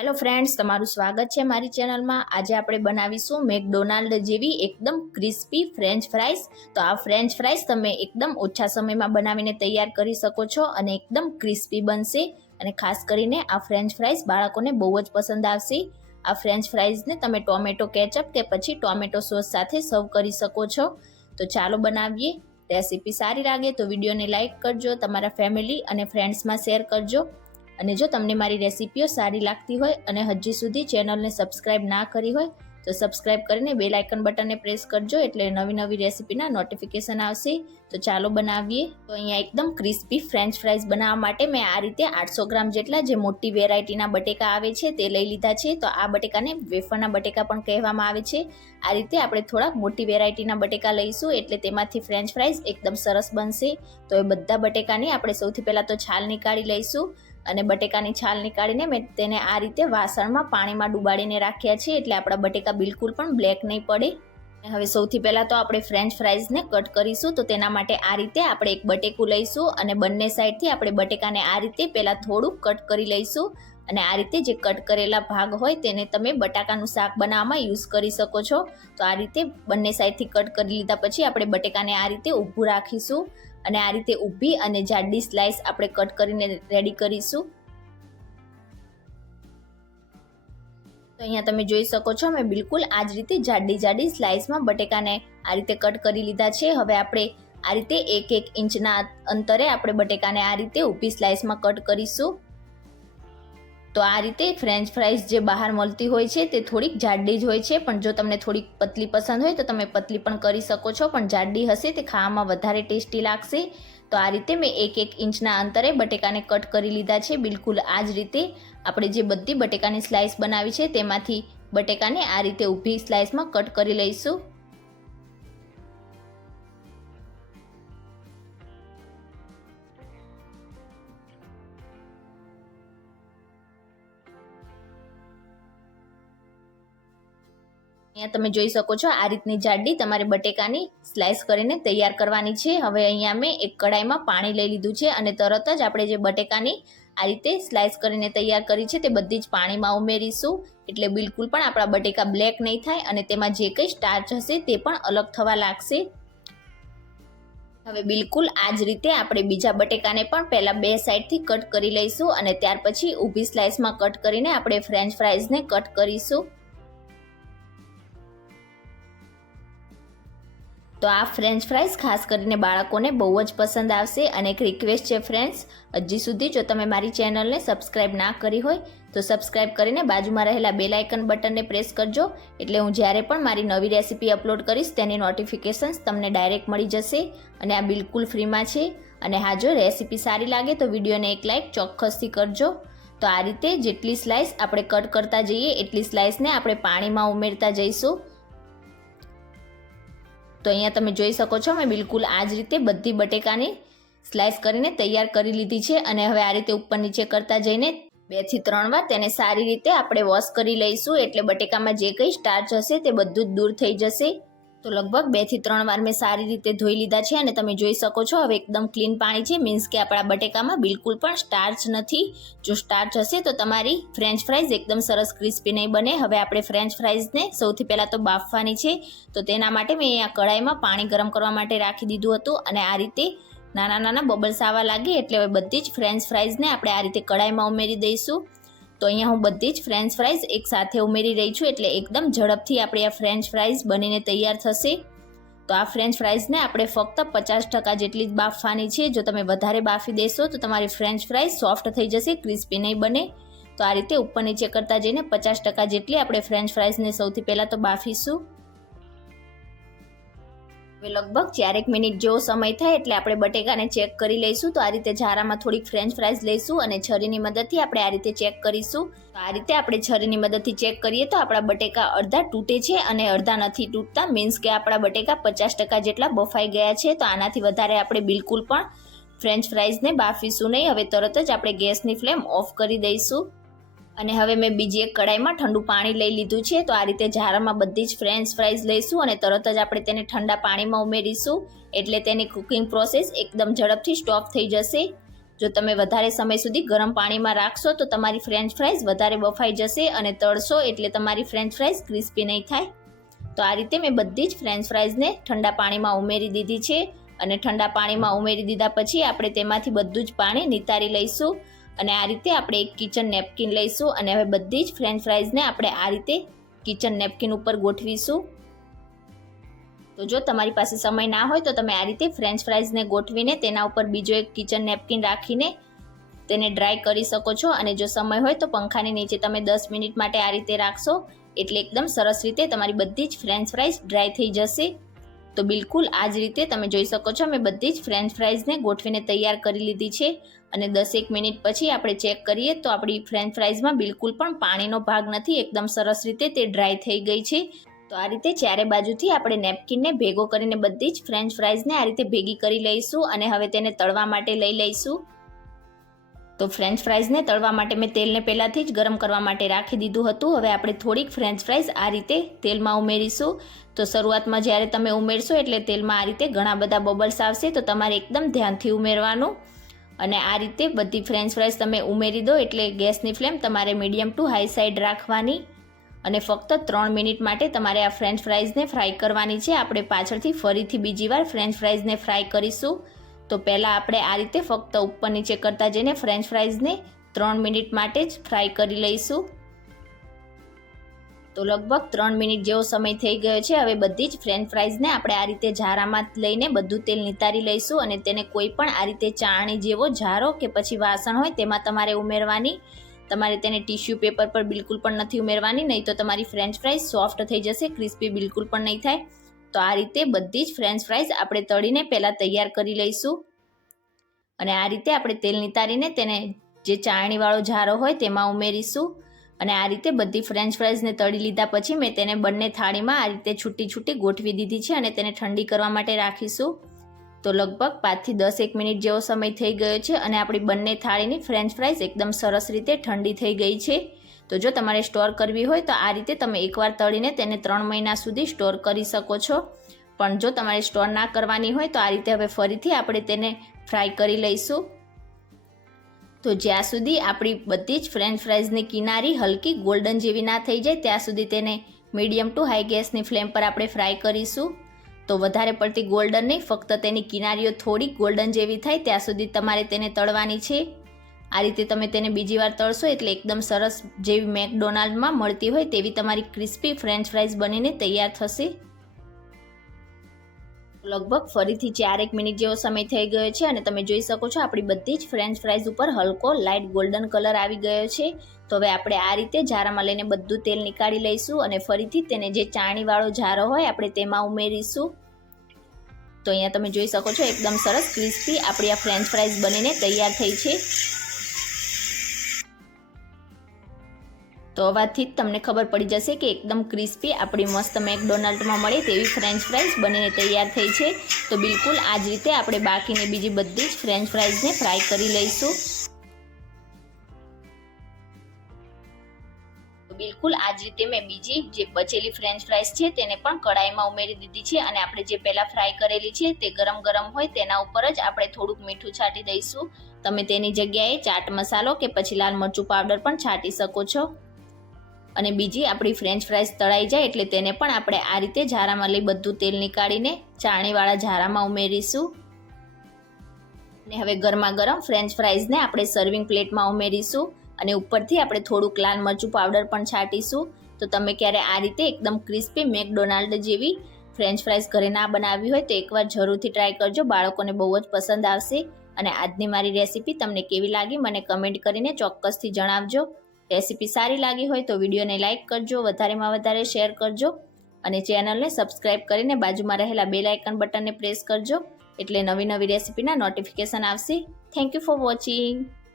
Hello friends, તમારું સ્વાગત છે મારી ચેનલમાં। આજે આપણે બનાવીશું મેકડોનાલ્ડ જેવી એકદમ ક્રિસ્પી ફ્રેન્ચ ફ્રાઈઝ। તો આ ફ્રેન્ચ ફ્રાઈઝ તમે એકદમ ઓછા સમયમાં બનાવીને તૈયાર કરી શકો છો અને એકદમ ક્રિસ્પી બનશે। અને ખાસ કરીને આ ફ્રેન્ચ ફ્રાઈઝ બાળકોને બહુ જ પસંદ આવશે। આ ફ્રેન્ચ ફ્રાઈઝને તમે ટોમેટો કેચઅપ કે પછી ટોમેટો સોસ સાથે સર્વ કરી શકો છો। તો ચાલો બનાવીએ। રેસીપી સારી લાગે તો વિડીયોને લાઇક કરજો, તમારા ફેમિલી અને ફ્રેન્ડ્સમાં શેર કરજો। અને જો તમને મારી રેસીપીઓ સારી લાગતી હોય અને હજી સુધી ચેનલને સબસ્ક્રાઇબ ના કરી હોય તો સબસ્ક્રાઇબ કરીને બેલ આઇકન બટનને પ્રેસ કરજો, એટલે નવી રેસીપીના નોટિફિકેશન આવશે। તો ચાલો બનાવીએ। તો અહીંયા એકદમ ક્રિસ્પી ફ્રેન્ચ ફ્રાઈઝ બનાવવા માટે મેં આ રીતે 800 ગ્રામ જેટલા જે મોટી વેરાયટીના બટેકા આવે છે તે લઈ લીધા છે। તો આ બટેકાને વેફરના બટેકા પણ કહેવામાં આવે છે। આ રીતે આપણે થોડાક મોટી વેરાયટીના બટેકા લઈશું એટલે તેમાંથી ફ્રેન્ચ ફ્રાઈઝ એકદમ સરસ બનશે। તો એ બધા બટેકાની આપણે સૌથી પહેલાં તો છાલ નીકાળી લઈશું। અને બટેકાની છાલ નીકાળીને મેં તેને આ રીતે વાસણમાં પાણીમાં ડુબાડીને રાખ્યા છે, એટલે આપણા બટેકા બિલકુલ પણ બ્લેક નહીં પડે। હવે સૌથી પહેલાં તો આપણે ફ્રેન્ચ ફ્રાઈઝને કટ કરીશું। તો તેના માટે આ રીતે આપણે એક બટેકું લઈશું અને બંને સાઈડથી આપણે બટેકાને આ રીતે પહેલાં થોડુંક કટ કરી લઈશું। અને આ રીતે જે કટ કરેલા ભાગ હોય તેને તમે બટાકાનું શાક બનાવવામાં યુઝ કરી શકો છો। તો આ રીતે બંને સાઈડથી કટ કરી લીધા પછી આપણે બટેકાને આ રીતે ઊભું રાખીશું અને આ રીતે ઊભી અને જાડી સ્લાઇસ આપણે કટ કરીને રેડી કરીશું। તો અહીંયા તમે જોઈ શકો છો મેં બિલકુલ આ જ રીતે જાડી સ્લાઇસમાં બટેકાને આ રીતે કટ કરી લીધા છે। હવે આપણે આ રીતે 1-1 ઇંચના અંતરે આપણે બટેકાને આ રીતે ઊભી સ્લાઇસમાં કટ કરીશું। તો આ રીતે ફ્રેન્ચ ફ્રાઈઝ જે બહાર મળતી હોય છે તે થોડીક જાડી જ હોય છે, પણ જો તમને થોડીક પતલી પસંદ હોય તો તમે પતલી પણ કરી શકો છો, પણ જાડી હશે તે ખાવામાં વધારે ટેસ્ટી લાગશે। તો આ રીતે મેં 1-1 ઇંચના અંતરે બટેકાને કટ કરી લીધા છે। બિલકુલ આ જ રીતે આપણે જે બધી બટેકાની સ્લાઇસ બનાવી છે તેમાંથી બટેકાને આ રીતે ઊભી સ્લાઇસમાં કટ કરી લઈશું। અહીંયા તમે જોઈ શકો છો આ રીતની જાડી તમારે બટેકાની સ્લાઇસ કરીને તૈયાર કરવાની છે। હવે અહીંયા મેં એક કડાઈમાં પાણી લઈ લીધું છે અને તરત જ આપણે જે બટેકાની આ રીતે સ્લાઇસ કરીને તૈયાર કરી છે તે બધી જ પાણીમાં ઉમેરીશું, એટલે બિલકુલ પણ આપણા બટેકા બ્લેક નહીં થાય અને તેમાં જે કંઈ સ્ટાર્ચ હશે તે પણ અલગ થવા લાગશે। હવે બિલકુલ આ જ રીતે આપણે બીજા બટેકાને પણ પહેલાં 2 સાઈડથી કટ કરી લઈશું અને ત્યાર પછી ઊભી સ્લાઇસમાં કટ કરીને આપણે ફ્રેન્ચ ફ્રાઈઝને કટ કરીશું। તો આ ફ્રેન્ચ ફ્રાઈઝ ખાસ કરીને બાળકોને બહુ જ પસંદ આવશે। અને એક રિક્વેસ્ટ છે ફ્રેન્ડ્સ, હજી સુધી જો તમે મારી ચેનલને સબસ્ક્રાઈબ ના કરી હોય તો સબસ્ક્રાઈબ કરીને બાજુમાં રહેલા બેલ આઇકન બટનને પ્રેસ કરજો, એટલે હું જ્યારે પણ મારી નવી રેસીપી અપલોડ કરીશ તેની નોટિફિકેશન્સ તમને ડાયરેક્ટ મળી જશે। અને આ બિલકુલ ફ્રીમાં છે। અને હા, જો રેસીપી સારી લાગે તો વિડીયોને એક લાઇક ચોક્કસથી કરજો। તો આ રીતે જેટલી સ્લાઇસ આપણે કટ કરતા જઈએ એટલી સ્લાઇસને આપણે પાણીમાં ઉમેરતા જઈશું। તો અહીંયા તમે જોઈ શકો છો મેં બિલકુલ આ જ રીતે બધી બટેકાની સ્લાઇસ કરીને તૈયાર કરી લીધી છે। અને હવે આ રીતે ઉપર નીચે કરતા જઈને 2 થી 3 વાર તેને સારી રીતે આપણે વોશ કરી લઈશું, એટલે બટેકામાં જે કંઈ સ્ટાર્ચ હશે તે બધું જ દૂર થઈ જશે। તો લગભગ 2 થી 3 વાર મેં સારી રીતે ધોઈ લીધા છે અને તમે જોઈ શકો છો હવે એકદમ ક્લીન પાણી છે, મીન્સ કે આપણા બટેકામાં બિલકુલ પણ સ્ટાર્ચ નથી। જો સ્ટાર્ચ હશે તો તમારી ફ્રેન્ચ ફ્રાઈઝ એકદમ સરસ ક્રિસ્પી નહીં બને। હવે આપણે ફ્રેન્ચ ફ્રાઈઝને સૌથી પહેલાં તો બાફવાની છે। તો તેના માટે મેં અહીંયા કડાઈમાં પાણી ગરમ કરવા માટે રાખી દીધું હતું અને આ રીતે નાના બબલ્સ આવવા લાગે એટલે હવે બધી જ ફ્રેન્ચ ફ્રાઈઝને આપણે આ રીતે કડાઈમાં ઉમેરી દઈશું। તો અહીંયા હું બધી જ ફ્રેન્ચ ફ્રાઈઝ એક સાથે ઉમેરી રહી છું, એટલે એકદમ ઝડપથી આપણી આ ફ્રેન્ચ ફ્રાઈઝ બનીને તૈયાર થશે। તો આ ફ્રેન્ચ ફ્રાઈઝને આપણે ફક્ત 50% જેટલી જ બાફવાની છે। જો તમે વધારે બાફી દેશો તો તમારી ફ્રેન્ચ ફ્રાઈઝ સોફ્ટ થઈ જશે, ક્રિસ્પી નહીં બને। તો આ રીતે ઉપર નીચે કરતા જઈને 50% જેટલી આપણે ફ્રેન્ચ ફ્રાઈઝને સૌથી પહેલાં તો બાફીશું। હવે લગભગ 4 મિનિટ જેવો સમય થાય એટલે આપણે બટેકાને ચેક કરી લઈશું। તો આ રીતે ઝારામાં થોડીક ફ્રેન્ચ ફ્રાઈઝ લઈશું અને છરીની મદદથી આપણે આ રીતે ચેક કરીશું। તો આ રીતે આપણે છરીની મદદથી ચેક કરીએ તો આપણા બટેકા અડધા તૂટે છે અને અડધા નથી તૂટતા, મીન્સ કે આપણા બટેકા 50% જેટલા બફાઈ ગયા છે। તો આનાથી વધારે આપણે બિલકુલ પણ ફ્રેન્ચ ફ્રાઈઝને બાફીશું નહીં। હવે તરત જ આપણે ગેસની ફ્લેમ ઓફ કરી દઈશું અને હવે મેં બીજી એક કડાઈમાં ઠંડુ પાણી લઈ લીધું છે। તો આ રીતે જારમાં બધી જ ફ્રેન્ચ ફ્રાઈઝ લઈશું અને તરત જ આપણે તેને ઠંડા પાણીમાં ઉમેરીશું, એટલે તેની કુકિંગ પ્રોસેસ એકદમ ઝડપથી સ્ટોપ થઈ જશે। જો તમે વધારે સમય સુધી ગરમ પાણીમાં રાખશો તો તમારી ફ્રેન્ચ ફ્રાઈઝ વધારે બફાઈ જશે અને તળશો એટલે તમારી ફ્રેન્ચ ફ્રાઈઝ ક્રિસ્પી નહીં થાય. તો આ રીતે મેં બધી જ ફ્રેન્ચ ફ્રાઈઝને ઠંડા પાણીમાં ઉમેરી દીધી છે અને ઠંડા પાણીમાં ઉમેરી દીધા પછી આપણે તેમાંથી બધું જ પાણી નિતારી લઈશું અને આ રીતે આપણે એક કિચન નેપકિન લઈશું અને હવે બધી જ ફ્રેન્ચ ફ્રાઈઝને આપણે આ રીતે કિચન નેપકિન ઉપર ગોઠવીશું. તો જો તમારી પાસે સમય ના હોય તો તમે આ રીતે ફ્રેન્ચ ફ્રાઈઝને ગોઠવીને તેના ઉપર બીજો એક કિચન નેપકિન રાખીને તેને ડ્રાય કરી શકો છો અને જો સમય હોય તો પંખાની નીચે તમે 10 મિનિટ માટે આ રીતે રાખશો એટલે એકદમ સરસ રીતે તમારી બધી જ ફ્રેન્ચ ફ્રાઈઝ ડ્રાય થઈ જશે. તો બિલકુલ આ જ રીતે તમે જોઈ શકો છો મેં બધી જ ફ્રેન્ચ ફ્રાઈઝને ગોઠવીને તૈયાર કરી લીધી છે અને 10 મિનિટ પછી આપણે ચેક કરીએ તો આપણી ફ્રેન્ચ ફ્રાઈઝમાં બિલકુલ પણ પાણીનો ભાગ નથી, એકદમ સરસ રીતે તે ડ્રાય થઈ ગઈ છે. તો આ રીતે ચારે બાજુથી આપણે નેપકિનને ભેગો કરીને બધી જ ફ્રેન્ચ ફ્રાઈઝને આ રીતે ભેગી કરી લઈશું અને હવે તેને તળવા માટે લઈ લઈશું. તો ફ્રેન્ચ ફ્રાઈઝને તળવા માટે મેં તેલને પહેલાંથી જ ગરમ કરવા માટે રાખી દીધું હતું. હવે આપણે થોડીક ફ્રેન્ચ ફ્રાઈઝ આ રીતે તેલમાં ઉમેરીશું. તો શરૂઆતમાં જ્યારે તમે ઉમેરશો એટલે તેલમાં આ રીતે ઘણા બધા બબલ્સ આવશે, તો તમારે એકદમ ધ્યાનથી ઉમેરવાનું અને આ રીતે બધી ફ્રેન્ચ ફ્રાઈઝ તમે ઉમેરી દો એટલે ગેસની ફ્લેમ તમારે મીડિયમ ટુ હાઈ સાઈડ રાખવાની અને ફક્ત 3 મિનિટ માટે તમારે આ ફ્રેન્ચ ફ્રાઈઝને ફ્રાય કરવાની છે. આપણે પાછળથી ફરીથી બીજી વાર ફ્રેન્ચ ફ્રાઈઝને ફ્રાય કરીશું. તો પહેલાં આપણે આ રીતે ફક્ત ઉપર નીચે કરતા જઈને ફ્રેન્ચ ફ્રાઈઝને 3 મિનિટ માટે જ ફ્રાય કરી લઈશું. તો લગભગ 3 મિનિટ જેવો સમય થઈ ગયો છે. હવે બધી જ ફ્રેન્ચ ફ્રાઈઝને આપણે આ રીતે ઝારામાં લઈને બધું તેલ નિતારી લઈશું અને તેને કોઈ પણ આ રીતે ચાળણી જેવો ઝારો કે પછી વાસણ હોય તેમાં તમારે ઉમેરવાની. તમારે તેને ટીશ્યુ પેપર પર બિલકુલ પણ નથી ઉમેરવાની, નહીં તો તમારી ફ્રેન્ચ ફ્રાઈઝ સોફ્ટ થઈ જશે, ક્રિસ્પી બિલકુલ પણ નહીં થાય. તો આ રીતે બધી જ ફ્રેન્ચ ફ્રાઈઝ આપણે તળીને પહેલાં તૈયાર કરી લઈશું અને આ રીતે આપણે તેલ નિતારીને તેને જે ચાળણીવાળો ઝારો હોય તેમાં ઉમેરીશું અને આ રીતે બધી ફ્રેન્ચ ફ્રાઈઝને તળી લીધા પછી મેં તેને બંને થાળીમાં આ રીતે છૂટી છૂટી ગોઠવી દીધી છે અને તેને ઠંડી કરવા માટે રાખીશું. તો લગભગ 5 થી 10 મિનિટ જેવો સમય થઈ ગયો છે અને આપણી બંને થાળીની ફ્રેન્ચ ફ્રાઈઝ એકદમ સરસ રીતે ઠંડી થઈ ગઈ છે. તો જો તમારે સ્ટોર કરવી હોય તો આ રીતે તમે એકવાર તળીને તેને 3 મહિના સુધી સ્ટોર કરી શકો છો. પણ જો તમારે સ્ટોર ના કરવાની હોય તો આ રીતે હવે ફરીથી આપણે તેને ફ્રાય કરી લઈશું. તો જ્યાં સુધી આપણી બધી જ ફ્રેન્ચ ફ્રાઈઝની કિનારી હલકી ગોલ્ડન જેવી ના થઈ જાય ત્યાં સુધી તેને મીડિયમ ટુ હાઈ ગેસની ફ્લેમ પર આપણે ફ્રાય કરીશું. તો વધારે પડતી ગોલ્ડન નહીં, ફક્ત તેની કિનારીઓ થોડી ગોલ્ડન જેવી થાય ત્યાં સુધી તમારે તેને તળવાની છે. આ રીતે તમે તેને બીજી વાર તળશો એટલે એકદમ સરસ જેવી મેકડોનાલ્ડમાં મળતી હોય તેવી તમારી ક્રિસ્પી ફ્રેન્ચ ફ્રાઈઝ બનીને તૈયાર થશે. લગભગ ફરીથી 4 મિનિટ જેવો સમય થઈ ગયો છે અને તમે જોઈ શકો છો આપણી બધી જ ફ્રેન્ચ ફ્રાઈઝ ઉપર હલકો લાઇટ ગોલ્ડન કલર આવી ગયો છે. તો હવે આપણે આ રીતે ઝારામાં લઈને બધું તેલ નીકાળી લઈશું અને ફરીથી તેને જે ચાળણીવાળો ઝારો હોય આપણે તેમાં ઉમેરીશું. તો અહીંયા તમે જોઈ શકો છો એકદમ સરસ ક્રિસ્પી આપણી આ ફ્રેન્ચ ફ્રાઈઝ બનીને તૈયાર થઈ છે. તો અવાજથી જ તમને ખબર પડી જશે કે એકદમ ક્રિસ્પી આપણી મસ્ત મેકડોનાલ્ડમાં મળે તેવી ફ્રેન્ચ ફ્રાઈઝ બનીને તૈયાર થઈ છે. તો બિલકુલ આ જ રીતે આપણે બાકીની બીજી બધી જ ફ્રેન્ચ ફ્રાઈઝને ફ્રાય કરી લઈશું. તો બિલકુલ આ જ રીતે મેં બીજી જે બચેલી ફ્રેન્ચ ફ્રાઈઝ છે તેને પણ કડાઈમાં ઉમેરી દીધી છે અને આપણે જે પહેલાં ફ્રાય કરેલી છે તે ગરમ ગરમ હોય તેના ઉપર જ આપણે થોડુંક મીઠું છાંટી દઈશું. તમે તેની જગ્યાએ ચાટ મસાલો કે પછી લાલ મરચું પાવડર પણ છાંટી શકો છો. અને બીજી આપણી ફ્રેન્ચ ફ્રાઈઝ તળાઈ જાય એટલે તેને પણ આપણે આ રીતે ઝારામાં લઈ બધું તેલ નીકાળીને ચાળણીવાળા ઝારામાં ઉમેરીશું. અને હવે ગરમા ગરમ ફ્રેન્ચ ફ્રાઈઝને આપણે સર્વિંગ પ્લેટમાં ઉમેરીશું અને ઉપરથી આપણે થોડુંક લાલ મરચું પાવડર પણ છાંટીશું. તો તમે ક્યારે આ રીતે એકદમ ક્રિસ્પી મેકડોનાલ્ડ જેવી ફ્રેન્ચ ફ્રાઈઝ ઘરે ના બનાવી હોય તો એકવાર જરૂરથી ટ્રાય કરજો, બાળકોને બહુ જ પસંદ આવશે. અને આજની મારી રેસીપી તમને કેવી લાગી મને કમેન્ટ કરીને ચોક્કસથી જણાવજો. રેસીપી સારી લાગી હોય તો વિડીયોને લાઇક કરજો, વધારેમાં વધારે શેર કરજો અને ચેનલને સબસ્ક્રાઈબ કરીને બાજુમાં રહેલા બેલ આઇકન બટનને પ્રેસ કરજો એટલે નવી નવી રેસીપીના નોટિફિકેશન આવશે. Thank you for watching.